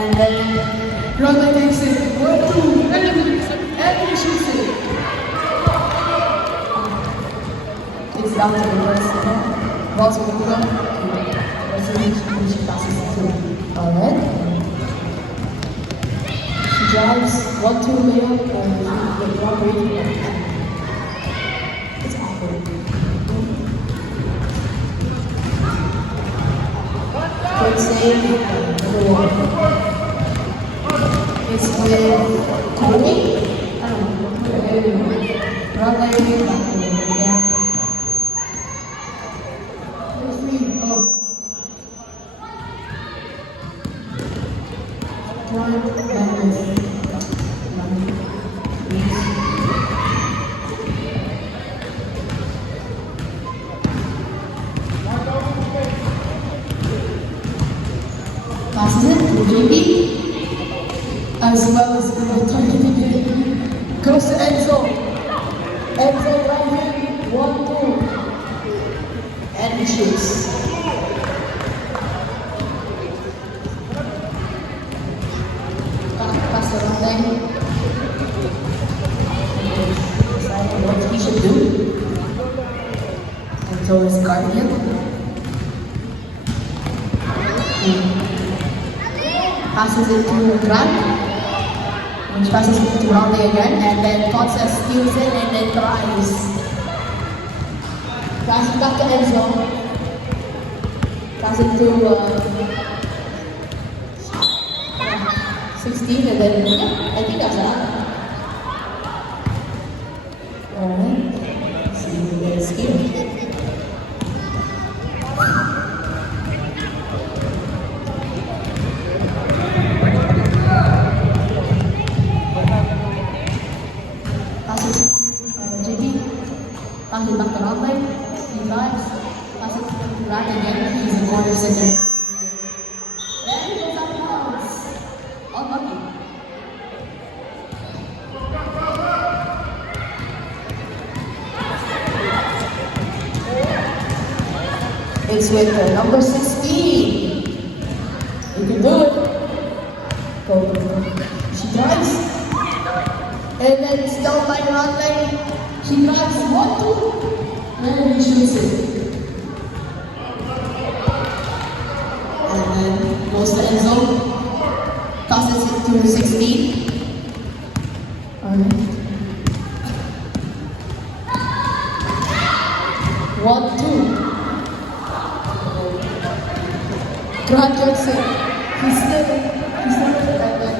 And then Ronda takes it, 1-2, and he shoots it. It's down to the first, balls with the club, and she passes it to. Alright. She drives 1-2 layup, and the drop rate. It's awkward. Quick save, number 1. It's with Kobe? I don't know. Run there, yeah. Passes it to JP, as well as the targeting. Goes to Enzo. Enzo right here, 1-2. And he shoots. Pass around there. Deciding what he should do. Enzo is guardian. Passes it to Grant, which passes it to Ronde again, and then Potsa steals it and then tries. Pass it back to Enzo. Pass it to 16, and then yeah, I think that's enough. Alright, let's see who gets here. Pass it back to Ronde, he drives, pass it to Grant again, he's in corner center. Then he goes out of bounds. Unlucky. It's with number 16. You can do it. Go. She drives. And then it's down by Ronde. She drives 1-2, and then he shoots it. And then goes to Enzo, passes it to 16. Alright. 1-2. Grant gets it. He's still, and then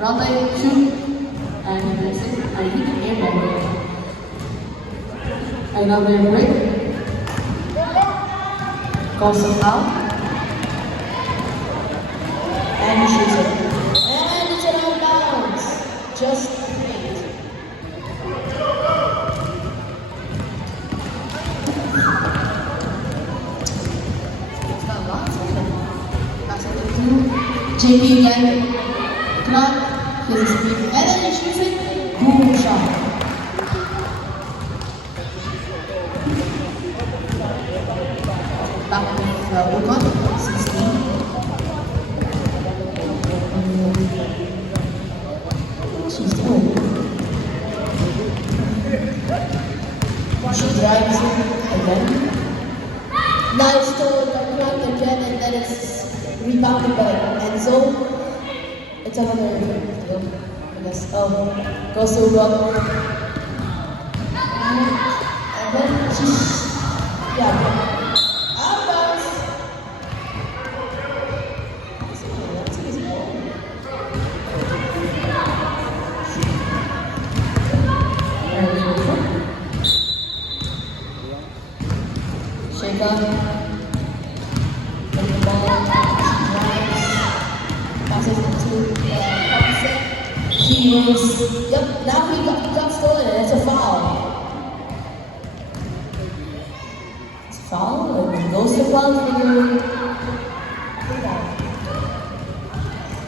Ronde shoot, and he gets it. I think he came over. Another break. Goes to foul. And he shoots it. And it's out of bounds. Just 8. It's not lots of them. Pass it to JP again. Clark, here's his speed. And then he shoots it. Boom shot. Back with Ocon, 16. She's doing it. She drives it again. Now it's still the clock again, and then it's rebounded by Enzo. It's another deal, I guess. Goes to Rock. And then she's, yeah. Shake up. Take the ball. Passes it to Thompson. He is. Yep, now he got stolen and it's a foul. It's a foul, and he goes to foul for the.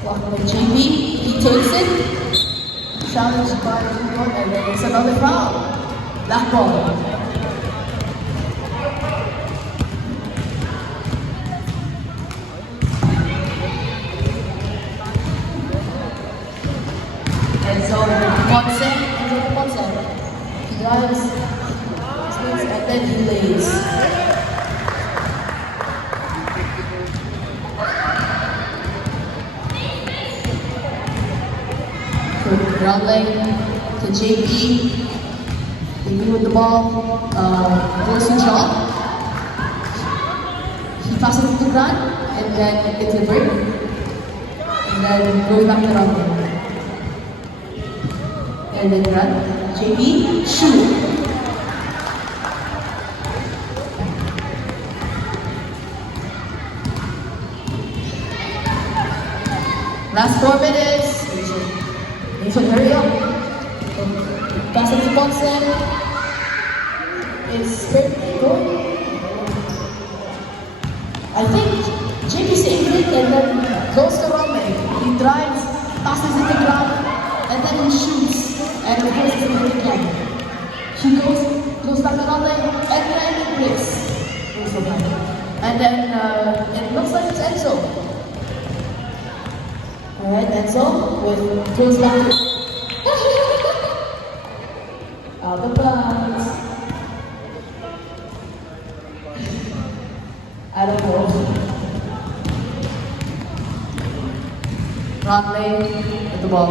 Walking with JP. He takes it. Challenge by Ocon, and then it's another foul. Black ball. Enzo Ponce. Enzo Ponce. He drives, spins, and then he lays. Ground lane to JP. JP with the ball. Goes to John. He passes it to Grant, and then it's a break. And then going back to ground lane. And then Grant. JP. Shoot. Last 4 minutes. You should hurry up. Pass it to Ponce. It's pretty good. I think JP's Ingrid and then goes to runway. He drives, passes it to ground, and then he shoots. And of course it's a great again. He goes back to runway, and then he breaks. And then it looks like it's Enzo. Alright, Enzo goes back to out of bounds. I don't know. Runway with the ball.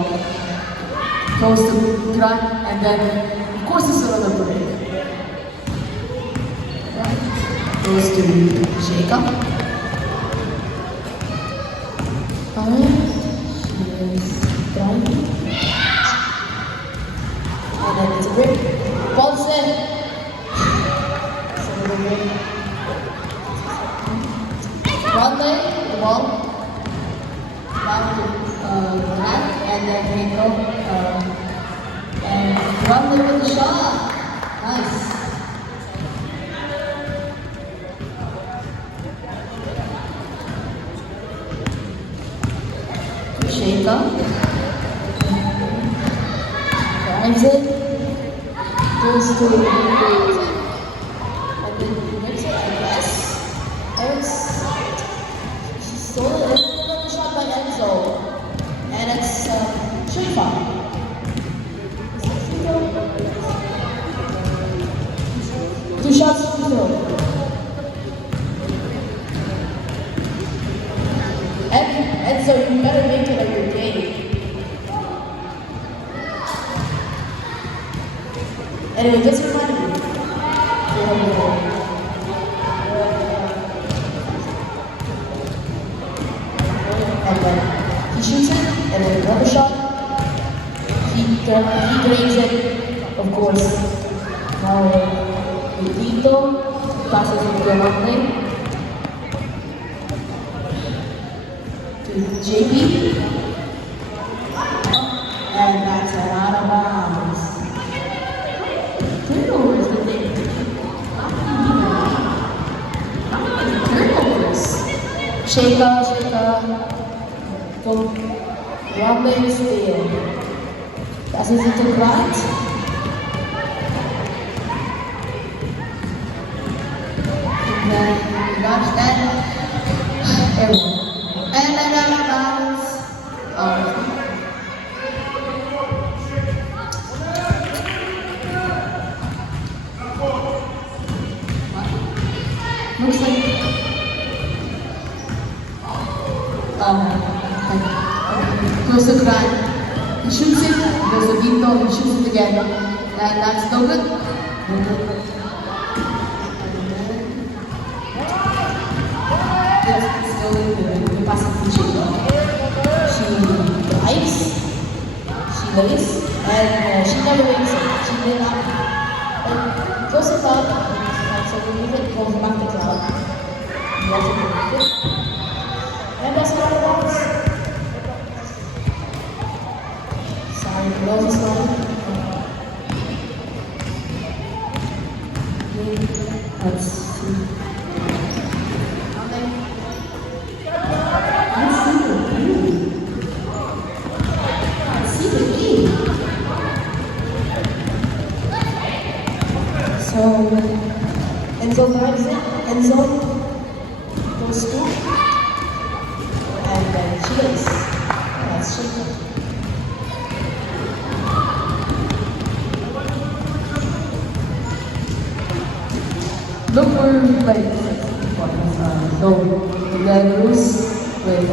Goes to Grant, and then of course it's another break. Right. Goes to Sheikha. Alright. Driving. And then it's a break. Ponce. It's another break. Runway, the ball. Down to Grant, and then Rico. And runway with the shot. Nice. Sheikha. Drives it. Goes to and then he makes it, I guess. She stole it. It's another shot by Enzo. And it's Sheikha. Two shots free throw. And so you better make it a good game. Anyway, just reminded me. And then he shoots it, and then another shot. He drains it, of course. Now, Tito passes it to the long lane. JP, and that's out of bounds. Turnovers, but they turnovers. Sheikha, go one way is there. Passes it to Grant. And then Grant, and everyone. And then out of bounds. Looks like goes to Grant. He shoots it, goes to Vito, he shoots it again. And that's no good. It's still good. He passes it to Sheikha. She drives, she lays, and she never makes it. She did not. Goes to cloud, so we leave it, goes back to cloud. And that's what it was. Sorry, close this one. Let's see. So Enzo drives it, we played no, the Belarus with.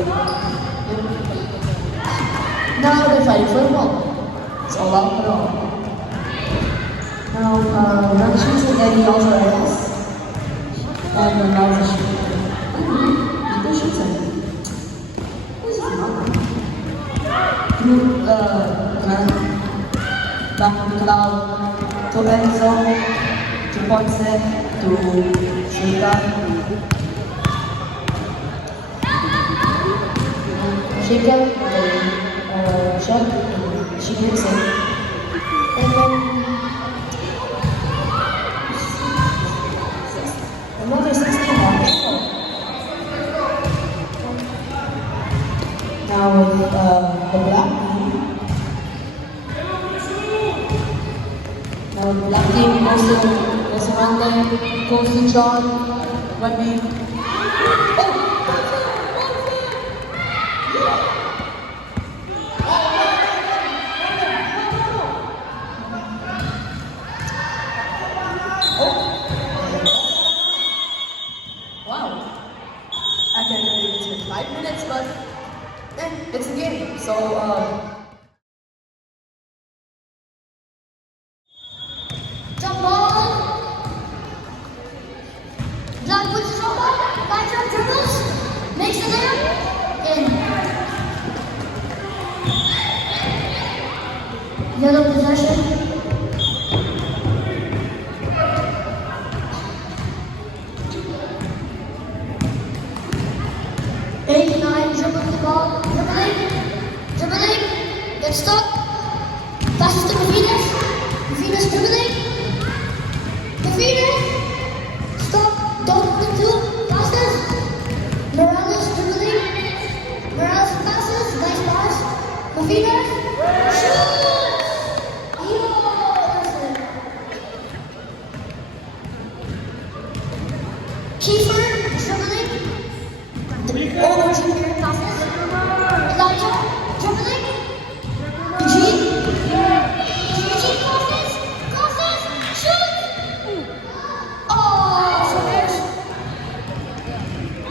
Now they fight for the ball. It's all out for all. Now, we're choosing Eddie Alvarez. And now the shooter. The shooter. Who's his mother? Back to Cloud, to Enzo, to Ponce, to Sheikha. Sheikha, shot, she hits it. And then another 16 on now with the black team. Now the black team goes around there, goes to John, when we I can't believe it's been 5 minutes, but it's a game. So, jump ball. Black puts the jump ball. Black jump dribbles. Makes it there. In. Yellow possession. Dribbling the ball, dribbling, gets stuck, passes to Mavinas, dribbling, stop, don't the two, passes, Morales dribbling, Morales passes, nice pass, Mavinas, shoots! Yo, that's it. Kiefer, dribbling, Owner Junior passes. Elijah dribbling. Eugene crosses, shoots. Oh, Summers.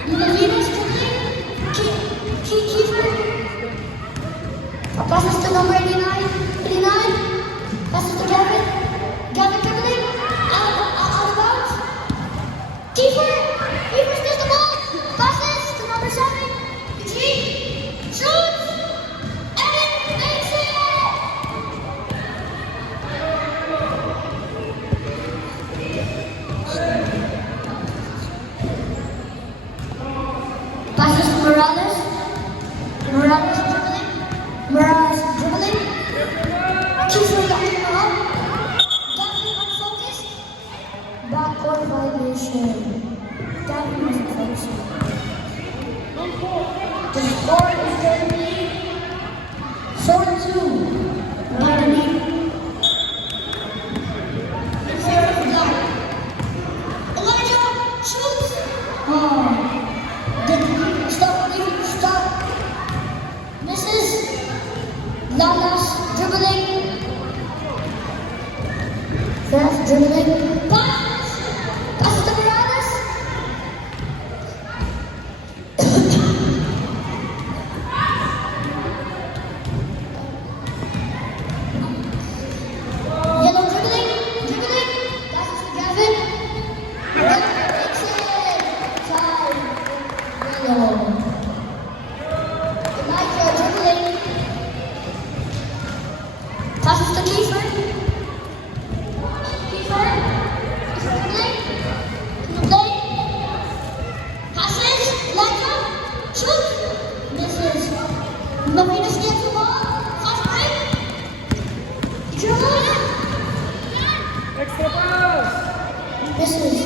Venus dribbling. Kiefer. Passes to number 89. Passes to Gavin. Gavin dribbling. Out of bounds. Kiefer steals the ball. Passes to number 7. Eugene shoots. And it makes it. Passes to Morales. Morales dribbling. Kiefer locking him up. Gavin unfocused. Backcourt violation. Gavin wasn't focusing. The score is currently 4-2. Miami. Elijah shoots. Stop. Misses. Lalas dribbling. Fast dribbling. Passes to Morales. Yellow dribbling. Passes to Gavin. Gavin takes it. Time. Yellow. Elijah dribbling. Passes to Kiefer. Dribbling. In the play. Passes. Elijah. Shoots. Misses. Mavinas gets the ball. Fast break. Dribble. Extra pass! Misses.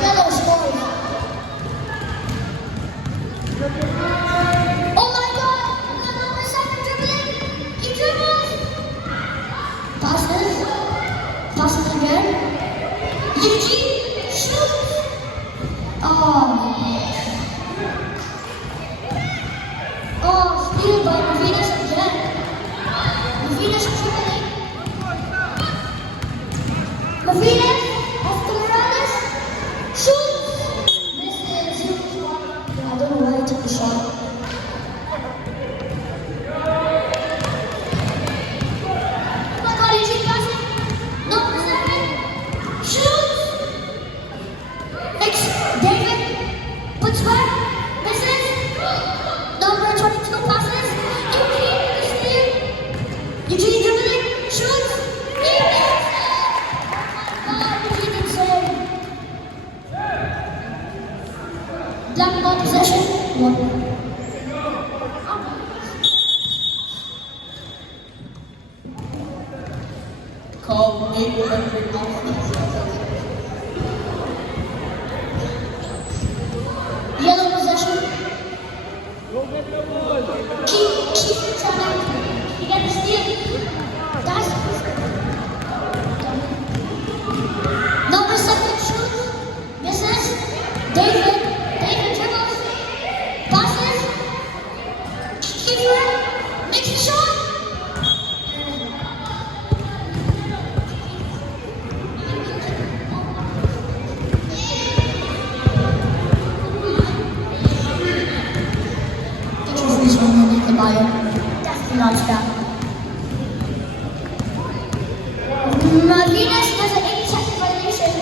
Yellow scores. Oh my God! The number 7 dribbling. He dribbles. Passes again. Eugene shoots. Steal by Mavinas again. Mavinas dribbling. Martinez, Oscar Morales, shoots. Misses. I don't know why I took the shot. Oh my God, he cheat passing. Number 7, shoots. Makes David, puts back, misses. Number 22 passes. Eugene, steal. Eugene dribbling, shoots. He makes it. Oh my God, Eugene insane. Black ball possession. 1. Call Nate Electric off. Yellow possession. Go get the ball. Keep it trying. You got to steal. That's number 7 shoots. Misses. David dribbles. Passes. Keeper makes the shot. Pictures this one in the bio. Definitely not that. Martinez does an 8-second violation.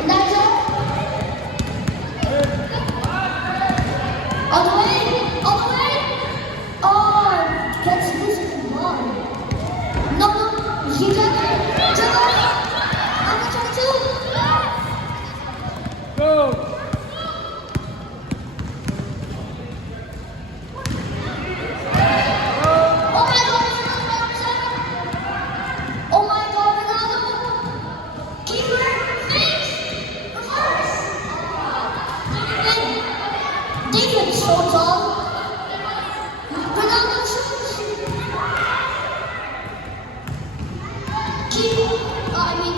Elijah. All the way. Oh, gets losing the ball. No, he got it. Dribble. Number 22. Go. Oh my God, oh my God, Ronaldo. Keeper, finish, reverse. David is so tall. Ronaldo shoots.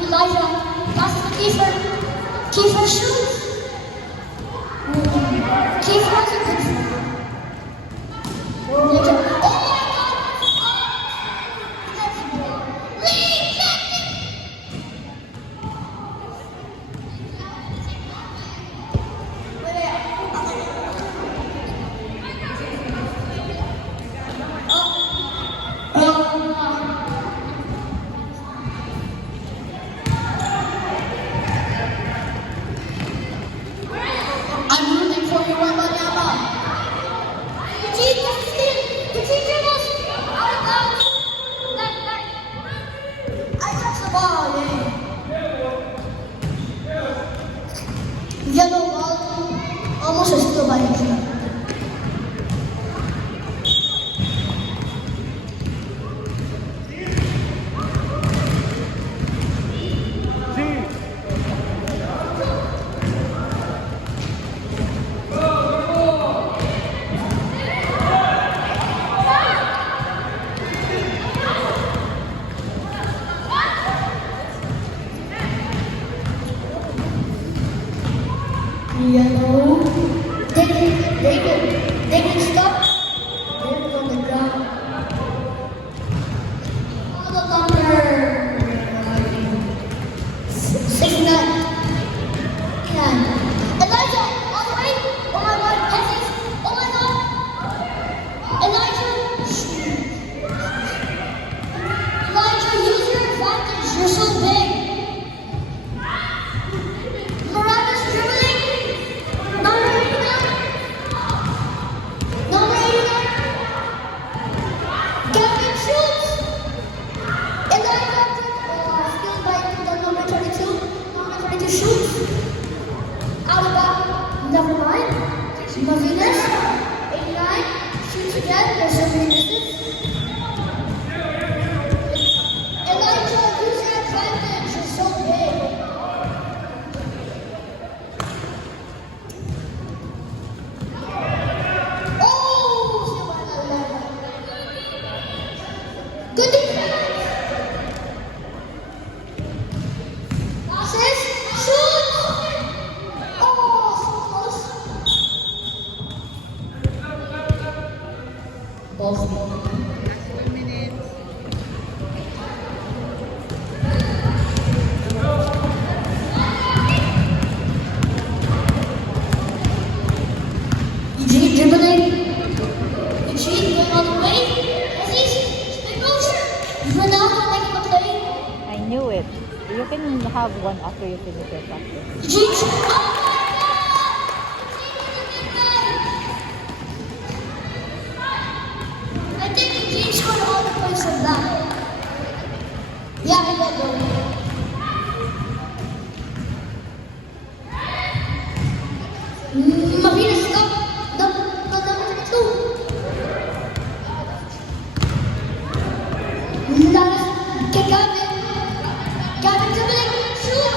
Elijah passes to Kiefer. Kiefer shoots. Kiefer has a good shot. Oh my God. I'm rooting for you, Wembanyama. Yellow ball, almost a steal by Israel. G. Yellow. David stop. David on the ground. Follow number 69. Elijah, all the way. Oh my God, passes. Oh my God. Elijah, use your advantage. You're so big. Morales dribbling. Number 89. Gavin shoots. Elijah skilled by the number 22. Number 22 shoots. Out of bounds. Never mind. Martinez. 89. Shoots again. There's so many misses. Elijah, use your advantage. You're so big. Good defense. Passes. Shoots. Oh, so close. but you can have one after you finish your practice. Eugene, oh my God! I think Eugene scored all the points of that. Yeah, he did. Mabina, stop. The number 2. Last, get Gavin. Gavin dribbling. Shoot.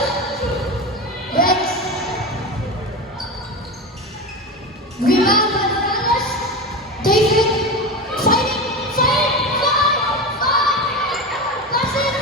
Rex. Rebound, Morales. David. Fighting. Pass it.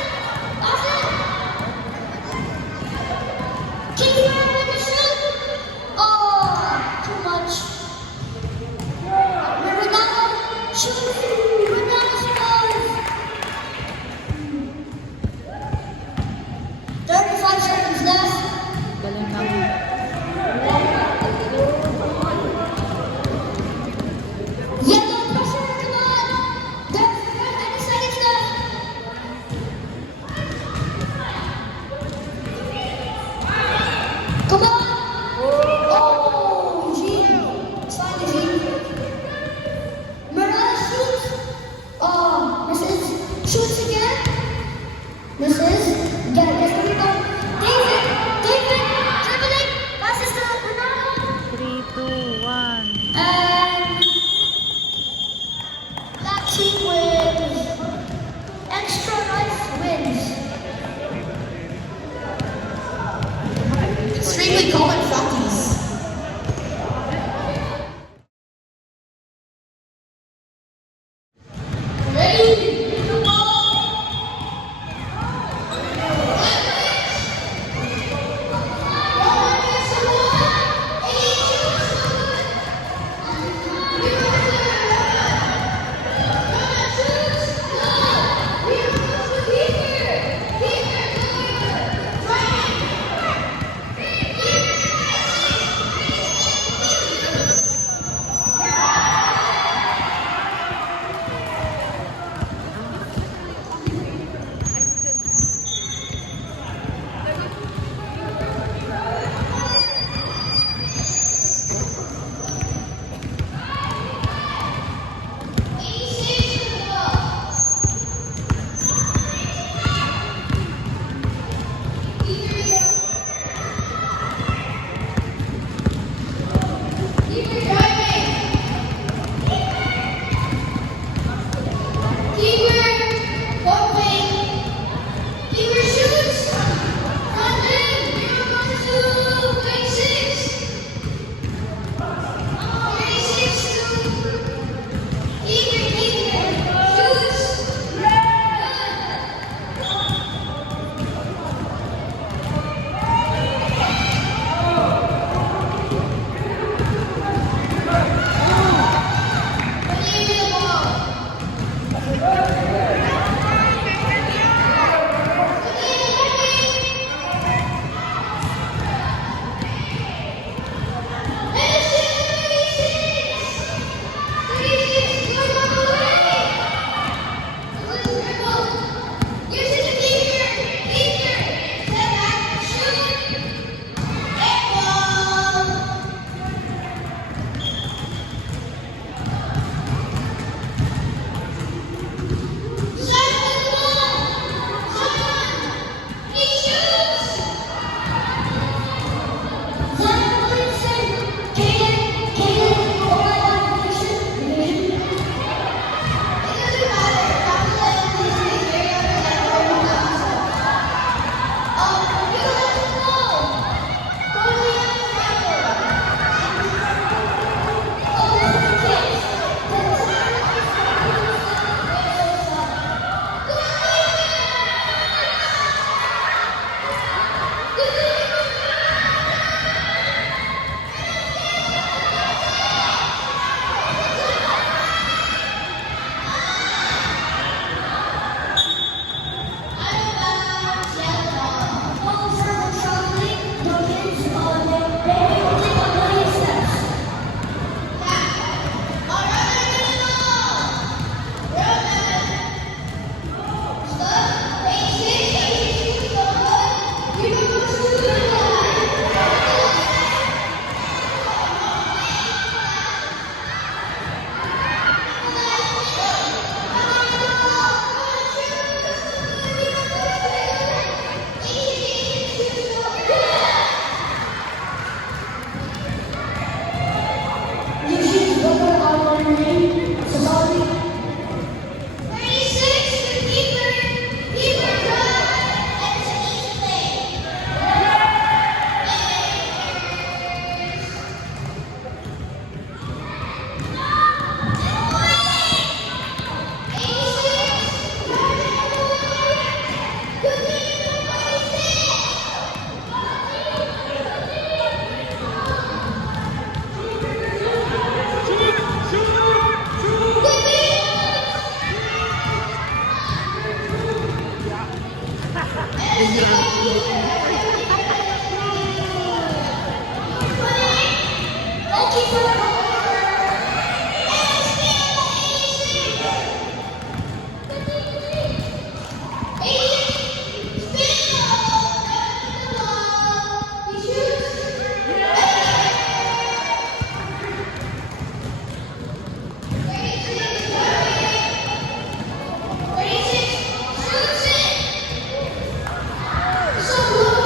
So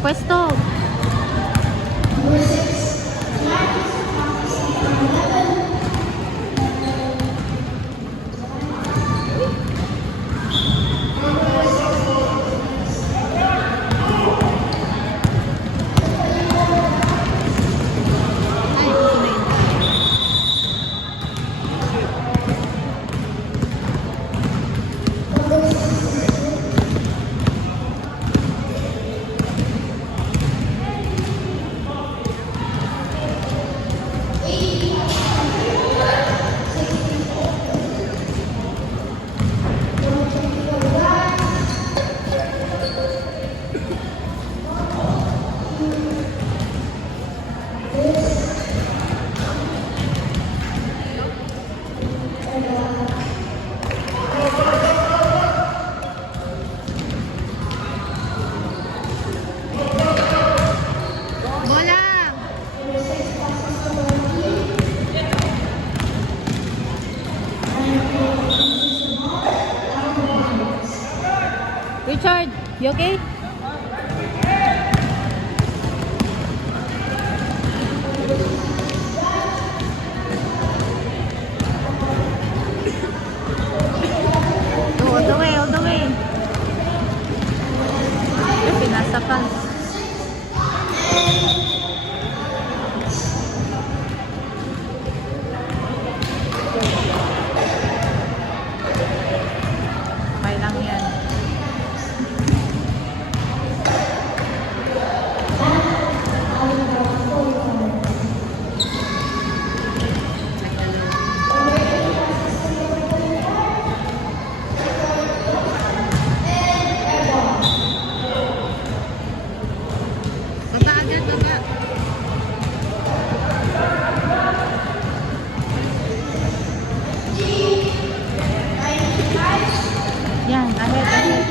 Pwesto. Richard, you okay? All the way, all the way. Pinasa pa. Okay lang yan. Baba agad, baba. Yan, ahead, ahead.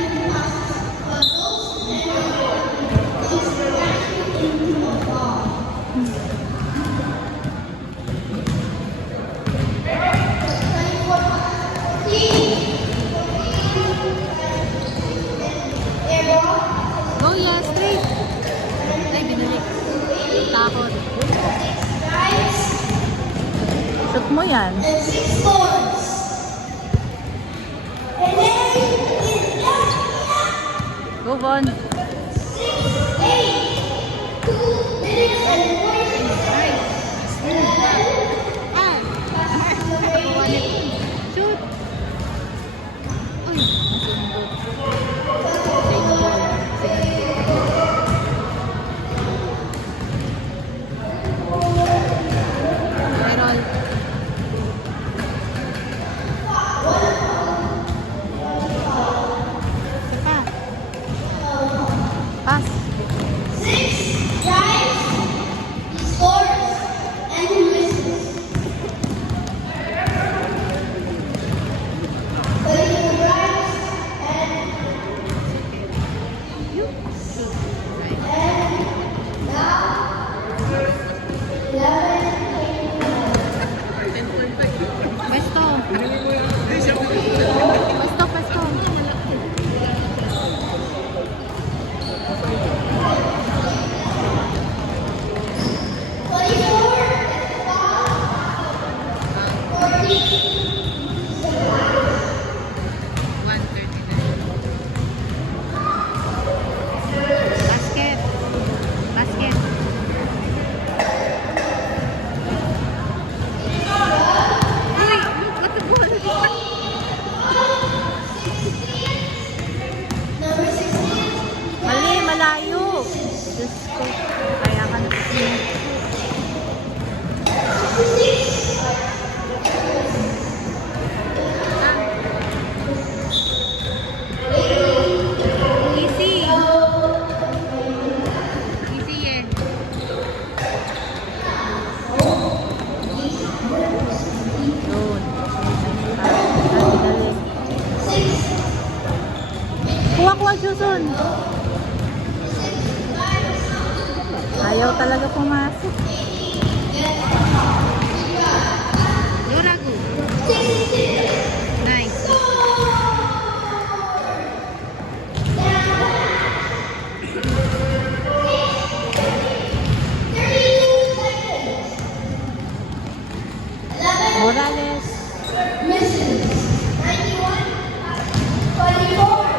Go, yeah, straight. Ay, binalik. Takot. Shoot mo yan. Go, Von. Shoot. Uy, nasundot. Meron. Isa pa. Ayaw talaga pumasok. Lurago. Nice. Morales. Misses. 91. 24.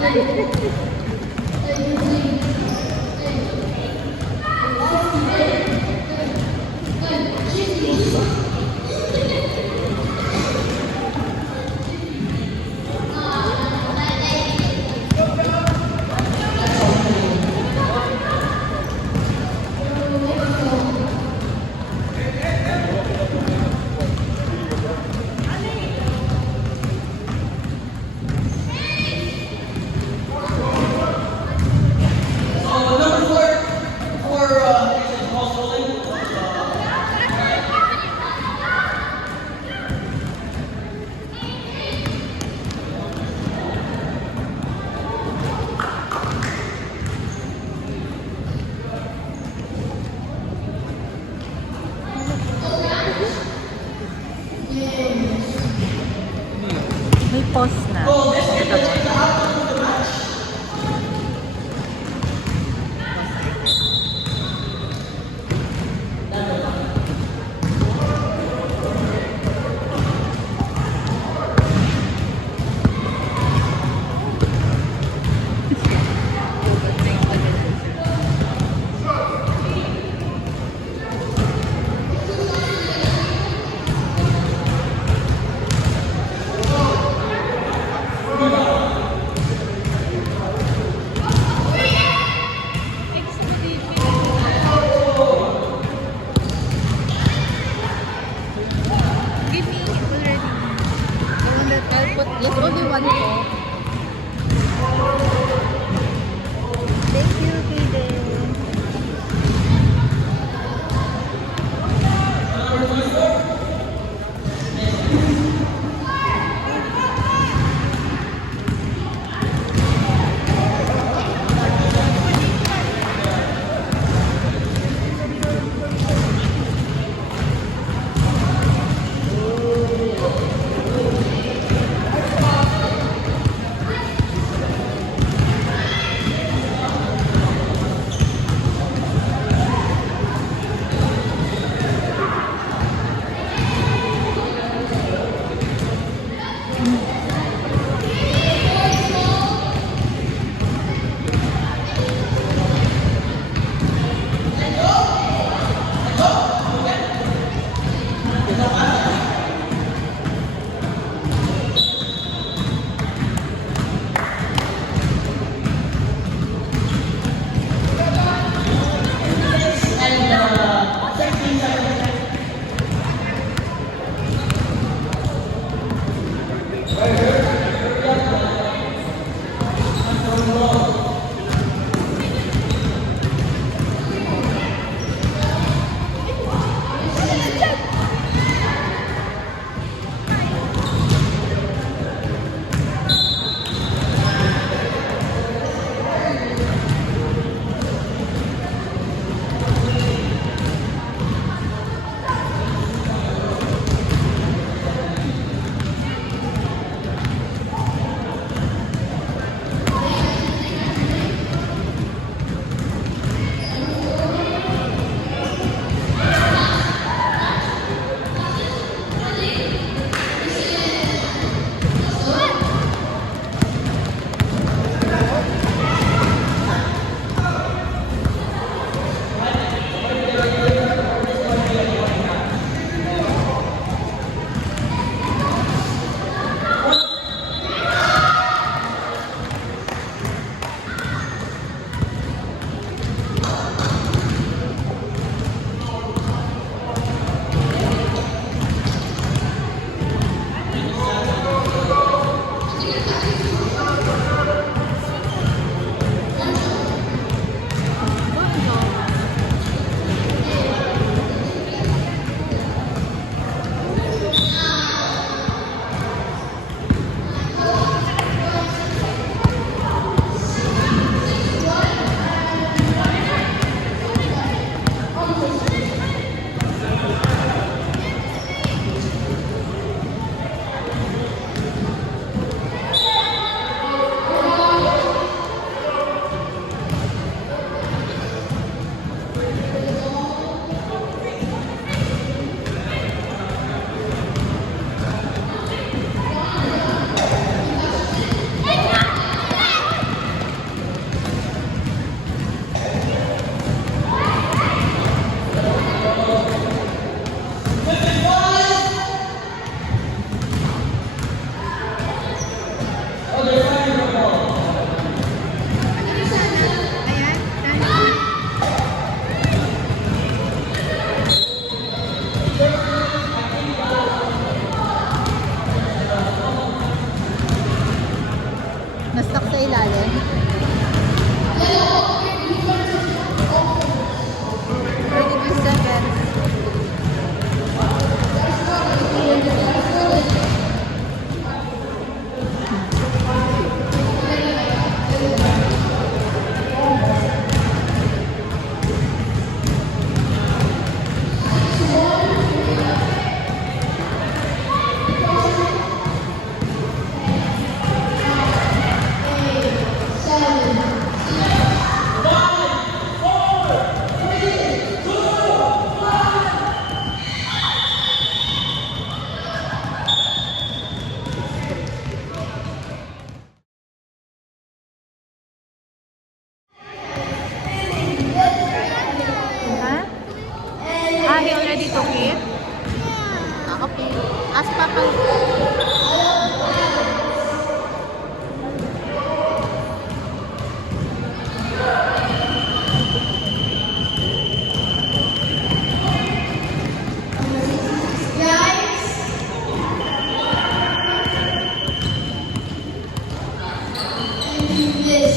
24. May pause na. Ito na. Give me already. I'll put just only one more. Thank you, Kaden. Aspa pang... Guys, and do this.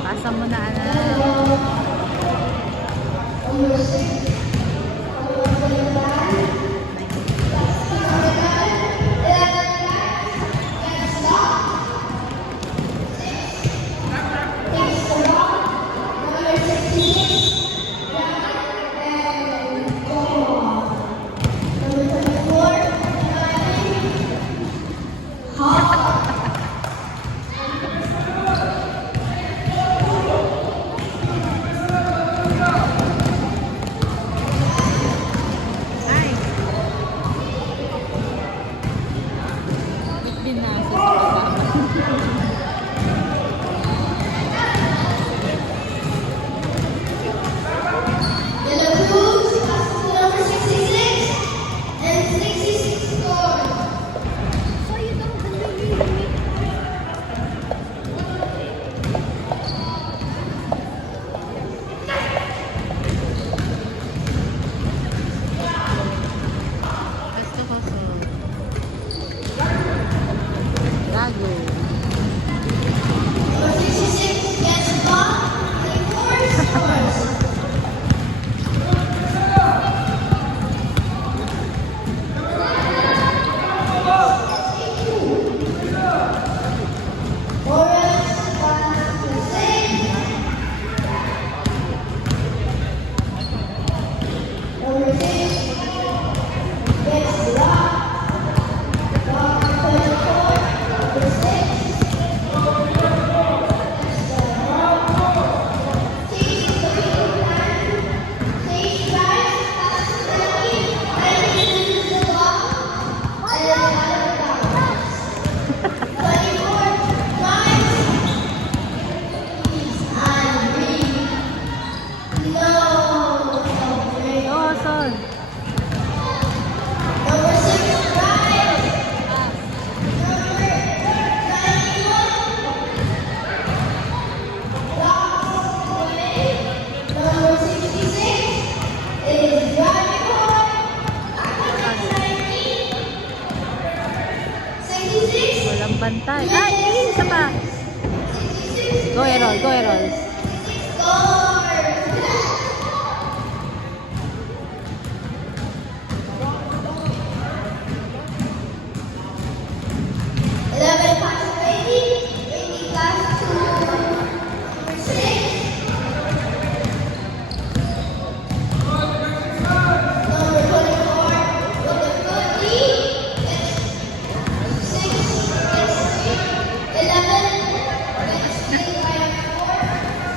Pasa mo na, anak. Ay! Ba't binasa sa baba? Yellow Cruz passes to number 66 and 66 score. So you don't believe me? Gusto ko so. Lago. Number 66 gets the ball, and 4 scores. Forrest passes to 6. Number 6 gets the rock. Rock 34, number 6. Dawson! Number 6, Ryan. Number 91. Number 66 is driving hard. 66. Walang bantay. Ay! Isa pa! 66. Go, Errol! Go, Errol! Scores. 11 passes to 80 passes to number 6. Number 24 with the good lead. It's 6 gets 11 gets lead by 4.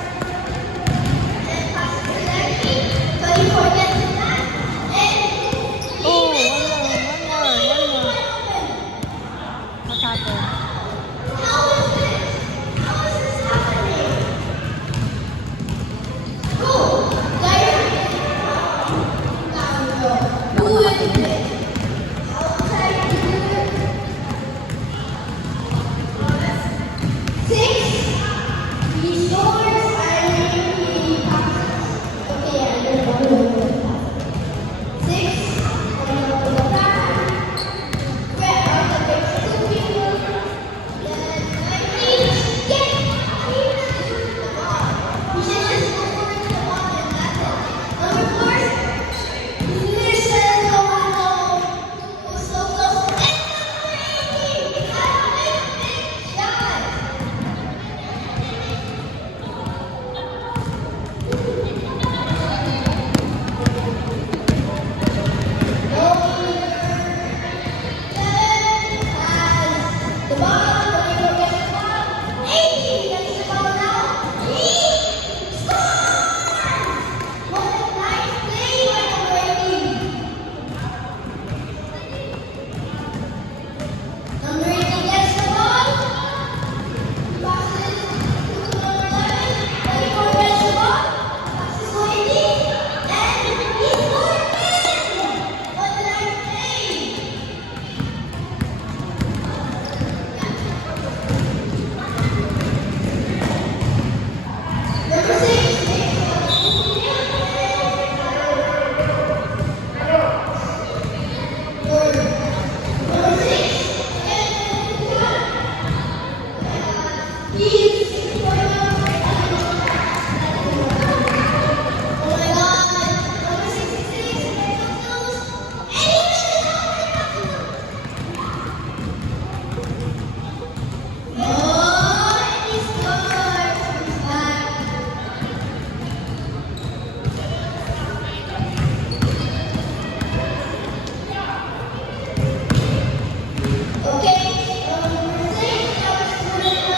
Oh my God. Number 66, oh, he scores. He's back. Okay, number 6,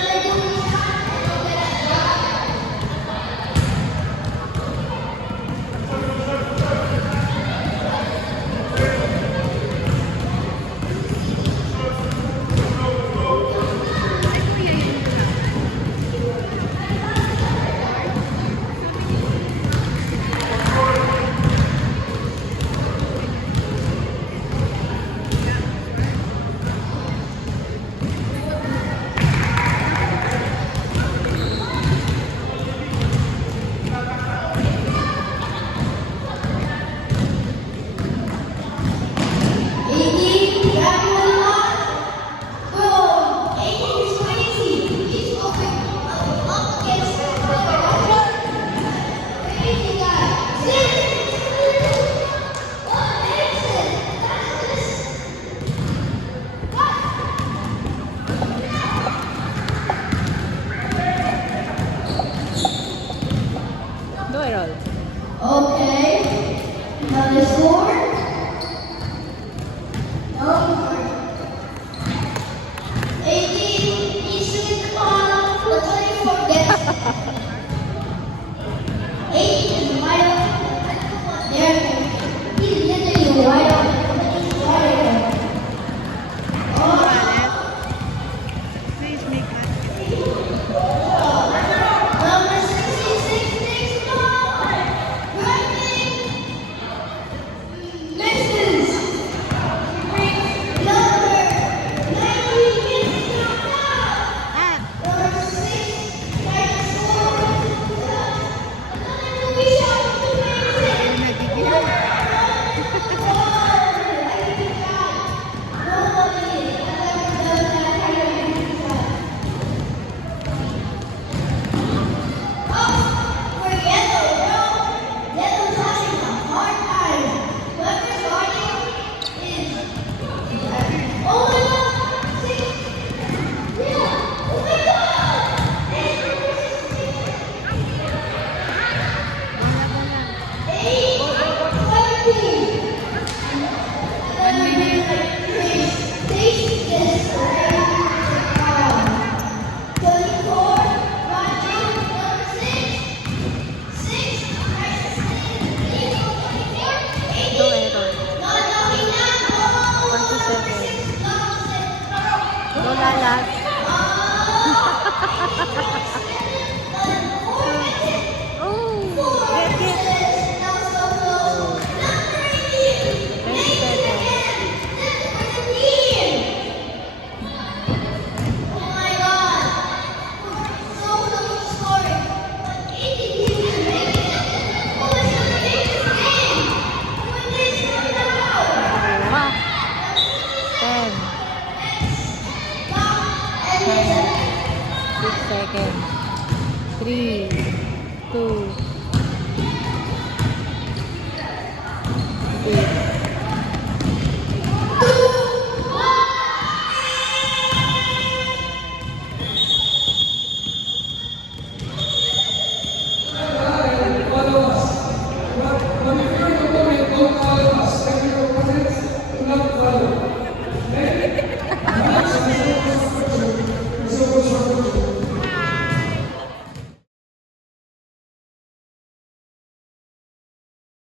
Go, Errol. Okay, now the score. Number 18, he's in the ball, but 24 gets it. 18 is wide open. There, he's literally wide open. He's wide open. Please make that. Number 66 takes the ball. Running. Misses. Number 90 gets knocked out. Ah! Number 6 tries to score. Another movie shot to makes it. Nagigil. Go, Errol. 47. Go, Lala. Oh! Get, get. 27. Wow. 10. 6 seconds. 3, 2, 8.